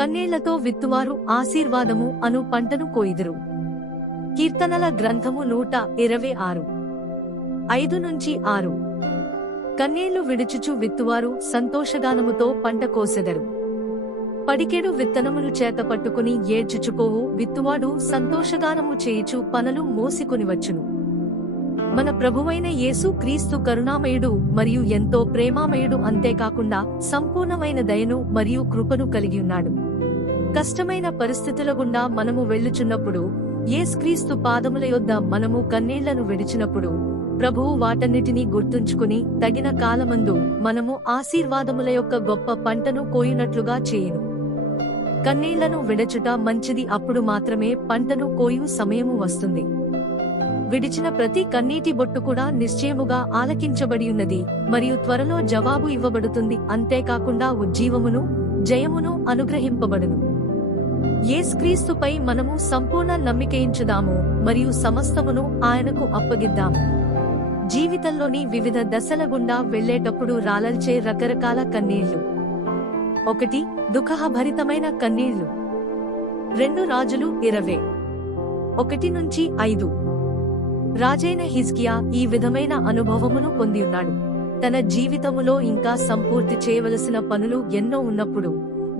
కన్నీళ్లతో విత్తువారు ఆశీర్వాదము అను పంటను కోయుదురు. కీర్తనల గ్రంథము 126 5-6. కన్నీళ్లు విడుచుచు విత్తువారు సంతోషగానముతో పంట కోసెదరు. పడికెడు విత్తనమును చేత పట్టుకుని ఏడ్చుచుకోవు విత్తువాడు సంతోషగానము చేయుచు పనులు మోసికొనివచ్చును. మన ప్రభువైన యేసు క్రీస్తు కరుణామయుడు మరియు ఎంతో ప్రేమామయుడు, అంతేకాకుండా సంపూర్ణమైన దయను మరియు కృపను కలిగియున్నాడు. కష్టమైన పరిస్థితుల గుండా మనము వెళ్ళుచున్నప్పుడు, యేసుక్రీస్తు పాదముల యొద్ద మనము కన్నీళ్లను విడిచినప్పుడు, ప్రభువు వాటన్నిటినీ గుర్తుంచుకుని తగిన కాలమందు మనము ఆశీర్వాదముల యొక్క గొప్ప పంటను కోయునట్లుగా చేయును. కన్నీళ్లను విడచుట మంచిది, అప్పుడు మాత్రమే పంటను కోయు సమయము వస్తుంది. విడిచిన ప్రతి కన్నీటి బొట్టు కూడా నిశ్చయముగా ఆలకించబడియున్నది మరియు త్వరలో జవాబు ఇవ్వబడుతుంది. అంతేకాకుండా ఉజ్జీవమును, జయమును అనుగ్రహింపబడును. యేసుక్రీస్తుపై మనము సంపూర్ణ నమ్మికయించుదాము మరియు సమస్తమును ఆయనకు అప్పగిద్దాము. జీవితంలోని వివిధ దశల గుండా వెళ్లేటప్పుడు రాలల్చే రకరకాల కన్నీళ్లు. 1. దుఃఖభరితమైన కన్నీళ్లు. 2 రాజులు 20:1-5. రాజైన హిజ్కియా ఈ విధమైన అనుభవమును పొందియున్నాడు. తన జీవితములో ఇంకా సంపూర్తి చేయవలసిన పనులు ఎన్నో ఉన్నప్పుడు,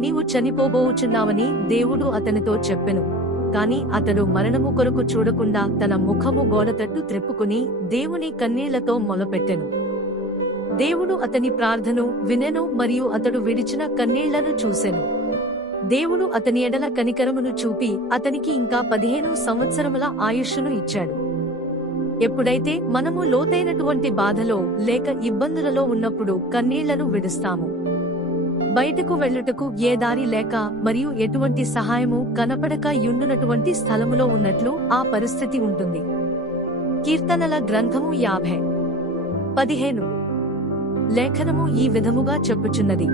నీవు చనిపోబోవుచున్నావని దేవుడు అతనితో చెప్పెను. కాని అతడు మరణము కొరకు చూడకుండా తన ముఖము గోడతట్టు త్రిప్పుకుని దేవుని కన్నీళ్లతో మొలపెట్టెను. దేవుడు అతని ప్రార్థన వినెను మరియు అతడు విడిచిన కన్నీళ్లను చూసెను. దేవుడు అతని ఎడల కనికరమును చూపి అతనికి ఇంకా 15 సంవత్సరముల ఆయుష్షును ఇచ్చాడు. ఎప్పుడైతే మనము లోతైనటువంటి బాధలో లేక ఇబ్బందులలో ఉన్నప్పుడు కన్నీళ్లను విడుస్తాము, బయటకు వెళ్ళుటకు ఏ దారి లేక మరియు ఎటువంటి సహాయము కనపడక యుండునటువంటి స్థలములో ఉన్నట్లు ఆ పరిస్థితి ఉంటుంది. కీర్తనల గ్రంథము 50:15. లేఖనము ఈ విధముగా చెప్పుచున్నది,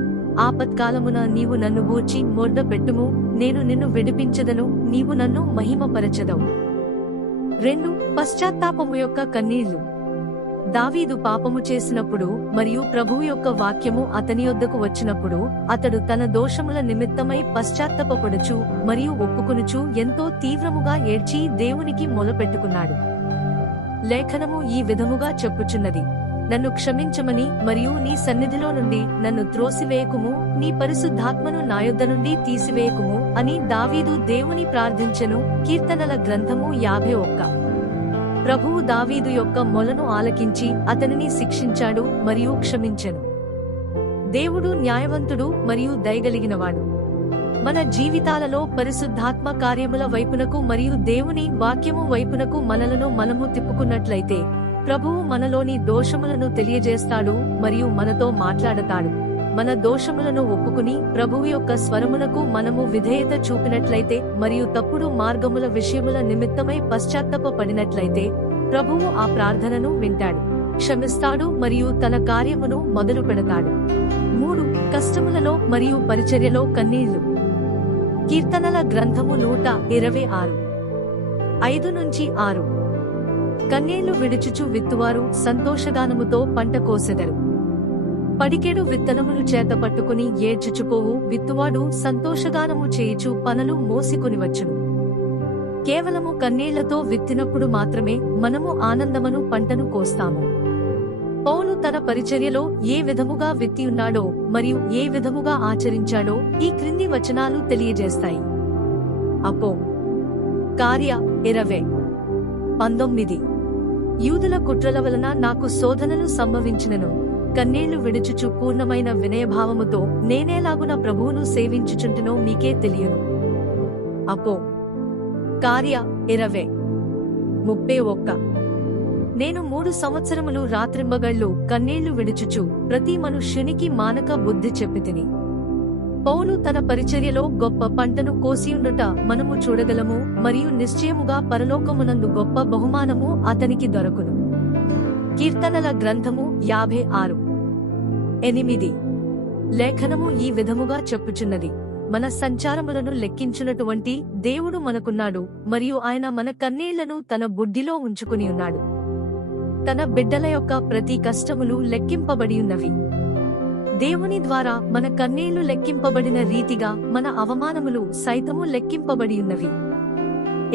ఆపత్కాలమున నీవు నన్ను గూర్చి మొర్ర పెట్టుము, నేను నిన్ను విడిపించెదను, నీవు నన్ను మహిమపరచెదవు. 2. పశ్చాత్తాపము యొక్క కన్నీళ్లు. దావీదు పాపము చేసినప్పుడు మరియు ప్రభువు యొక్క వాక్యము అతని యొద్దకు వచ్చినప్పుడు, అతడు తన దోషముల నిమిత్తమై పశ్చాత్తాపపడుచు మరియు ఒప్పుకొనుచు ఎంతో తీవ్రముగా ఏడ్చి దేవునికి మొలపెట్టుకున్నాడు. లేఖనము ఈ విధముగా చెప్పుచున్నది, నన్ను క్షమించమని మరియు నీ సన్నిధిలో నుండి నన్ను త్రోసివేయకుము, నీ పరిశుద్ధాత్మను నా యొద్ద నుండి తీసివేయకుము అని దావీదు దేవుని ప్రార్థించెను. కీర్తనల గ్రంథము 51. ప్రభువు దావీదు యొక్క మొలను ఆలకించి అతనిని శిక్షించాడు మరియు క్షమించెను. దేవుడు న్యాయవంతుడు మరియు దయగలిగినవాడు. మన జీవితాలలో పరిశుద్ధాత్మ కార్యముల వైపునకు మరియు దేవుని వాక్యము వైపునకు మనలను మనము తిప్పుకున్నట్లయితే, ప్రభువు మనలోని దోషములను తెలియజేస్తాడు మరియు మనతో మాట్లాడతాడు. మన దోషములను ఒప్పుకుని ప్రభువు యొక్క స్వరమునకు మనము విధేయత చూపినట్లయితే మరియు తప్పుడు మార్గముల విషయముల నిమిత్తమై పశ్చాత్తాపపడినట్లయితే, ప్రభువు ఆ ప్రార్థనను వింటాడు, క్షమిస్తాడు మరియు తన కార్యమును మొదలు పెడతాడు. 3. కష్టములలో మరియు పరిచర్యలో కన్నీళ్లు. కీర్తనల గ్రంథము 126:5-6. కన్నీళ్లు విడుచుచు విత్తువారు సంతోషగానముతో పంట కోసెదరు. పడికెడు విత్తనములు చేత పట్టుకుని ఏడ్చుచుకోవు విత్తువాడు సంతోషగానము చేయుచు పనులు మోసికొనివచ్చును. కేవలము కన్నీళ్లతో విత్తినప్పుడు మాత్రమే మనము ఆనందమను పంటను కోస్తాము. పౌలు తన పరిచర్యలో ఏ విధముగా విత్తియున్నాడో మరియు ఏ విధముగా ఆచరించాడో ఈ క్రింది వచనాలు తెలియజేస్తాయి. అపో కార్య 20:19. యూదుల కుట్రల వలన నాకు శోధనలు సంభవించినను, కన్నీళ్లు విడుచుచు పూర్ణమైన వినయభావముతో నేనేలాగున ప్రభువును సేవించుచుంటునో మీకే తెలియను. అపో కార్య 20:31. నేను 3 సంవత్సరములు రాత్రింబగళ్ళు కన్నీళ్లు విడుచుచు ప్రతి మనుష్యునికి మానక బుద్ధి చెప్పితిని. పౌలు తన పరిచర్యలో గొప్ప పంటను కోసియుండుట మనము చూడగలము మరియు నిశ్చయముగా పరలోకమునందు గొప్ప బహుమానము అతనికి దొరకును. కీర్తనల గ్రంథము 56:8. లేఖనము ఈ విధముగా చెప్పుచున్నది, మన సంచారములను లెక్కించునటువంటి దేవుడు మనకున్నాడు మరియు ఆయన మన కన్నీళ్లను తన బుడ్డిలో ఉంచుకుని ఉన్నాడు. తన బిడ్డల యొక్క ప్రతి కష్టములు లెక్కింపబడియున్నవి. దేవుని ద్వారా మన కన్నీళ్లు లెక్కింపబడిన రీతిగా మన అవమానములు సైతము లెక్కింపబడియున్నవి.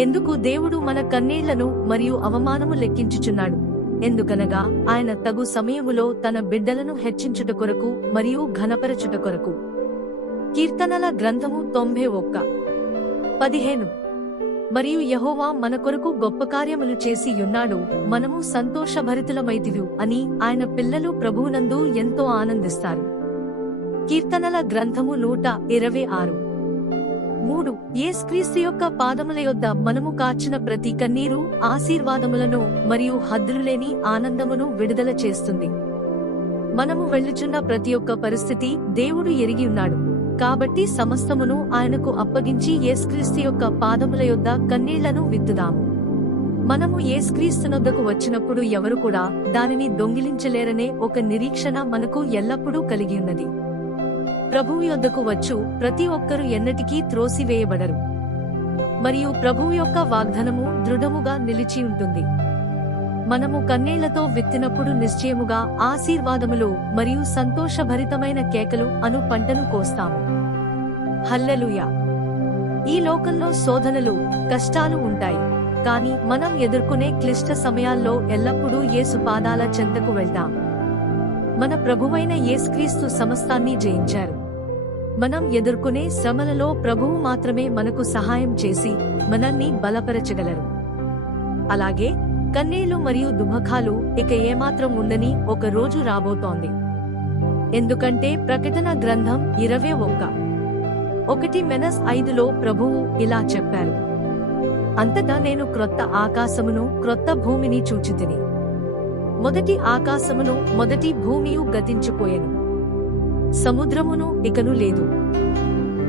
ఎందుకు దేవుడు మన కన్నీళ్లను మరియు అవమానము లెక్కించుచున్నాడు? ఎందుకనగా ఆయన తగు సమయములో తన బిడ్డలను హెచ్చించుట కొరకు మరియు ఘనపరచుట కొరకు. కీర్తనల గ్రంథము 91:15. మరియు యెహోవా మన కొరకు గొప్ప కార్యములు చేసి యున్నాడు, మనము సంతోషభరితులమైతివి అని ఆయన పిల్లలు ప్రభువునందు ఎంతో ఆనందిస్తారు. కీర్తనల గ్రంథము 126:3. యేసుక్రీస్తు యొక్క పాదముల యొద్ద మనము కార్చిన ప్రతి కన్నీరు ఆశీర్వాదములను మరియు హద్దులులేని ఆనందమును విడుదల చేస్తుంది. మనము వెళ్ళుచున్న ప్రతి ఒక్క పరిస్థితి దేవుడు ఎరిగి ఉన్నాడు. కాబట్టి సమస్తమును ఆయనకు అప్పగించి యేసుక్రీస్తు యొక్క పాదముల యొద్ద కన్నీళ్లను విత్తుదాము. మనము యేసుక్రీస్తునొద్దకు వచ్చినప్పుడు ఎవరు కూడా దానిని దొంగిలించలేరనే ఒక నిరీక్షణ మనకు ఎల్లప్పుడూ కలిగి ఉన్నది. ప్రభువు యొద్దకు వచ్చు ప్రతి ఒక్కరు ఎన్నటికీ త్రోసివేయబడరు. మరియు ప్రభువు యొక్క వాగ్దానము దృఢముగా నిలిచి ఉంటుంది. మనము కన్నీళ్లతో విత్తినప్పుడు నిశ్చయముగా ఆశీర్వాదములు మరియు సంతోషభరితమైన కేకలు అను పంటను కోస్తాము. హల్లెలూయా. ఈ లోకంలో శోధనలు, కష్టాలు ఉంటాయి. కానీ మనం ఎదుర్కొనే క్లిష్ట సమయాల్లో ఎల్లప్పుడూ యేసు పాదాల చెంతకు వెళ్తాం. మన ప్రభువైన యేసుక్రీస్తు సమస్తాన్ని జయించారు. మనం ఎదుర్కొనే శ్రమలలో ప్రభువు మాత్రమే మనకు సహాయం చేసి మనల్ని బలపరచగలరు. అలాగే కన్నీళ్లు మరియు దుఃఖాలు ఇక ఏమాత్రం ఉండని ఒక రోజు రాబోతోంది. ఎందుకంటే ప్రకటన గ్రంథం 21:1-5లో ప్రభువు ఇలా చెప్పారు: అంతటా నేను క్రొత్త ఆకాశమును క్రొత్త భూమిని చూచితిని. మొదటి ఆకాశమును మొదటి భూమియు గతించిపోయెను, సముద్రమును ఇకను లేదు.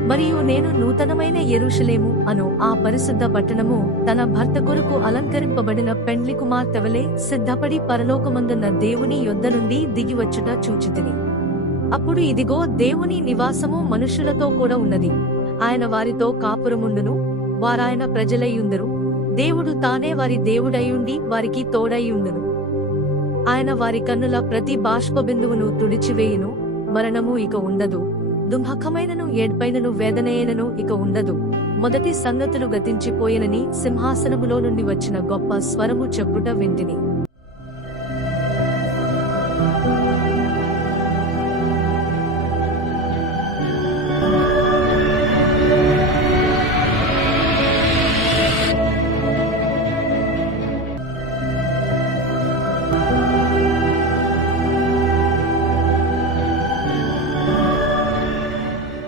మరియు నేను నూతనమైన యెరూషలేము అను ఆ పరిశుద్ధ పట్టణము తన భర్త కొరకు అలంకరింపబడిన పెండ్లి కుమార్తెవలే సిద్ధపడి పరలోకమందున్న దేవుని యొద్ద నుండి దిగివచ్చుట చూచితిని. అప్పుడు ఇదిగో, దేవుని నివాసము మనుష్యులతో కూడా ఉన్నది. ఆయన వారితో కాపురముండును, వారాయన ప్రజలయ్యుందరు. దేవుడు తానే వారి దేవుడయ్యుండి వారికి తోడయ్యుండును. ఆయన వారి కన్నుల ప్రతి బాష్పబిందువును తుడిచివేయును. మరణము ఇక ఉండదు, దుఃఖమైనను ఏడ్పైనను వేదనయైనను ఇక ఉండదు. మొదటి సంగతులు గతించిపోయినని సింహాసనములో నుండి వచ్చిన గొప్ప స్వరము చెప్పుట వింటిని.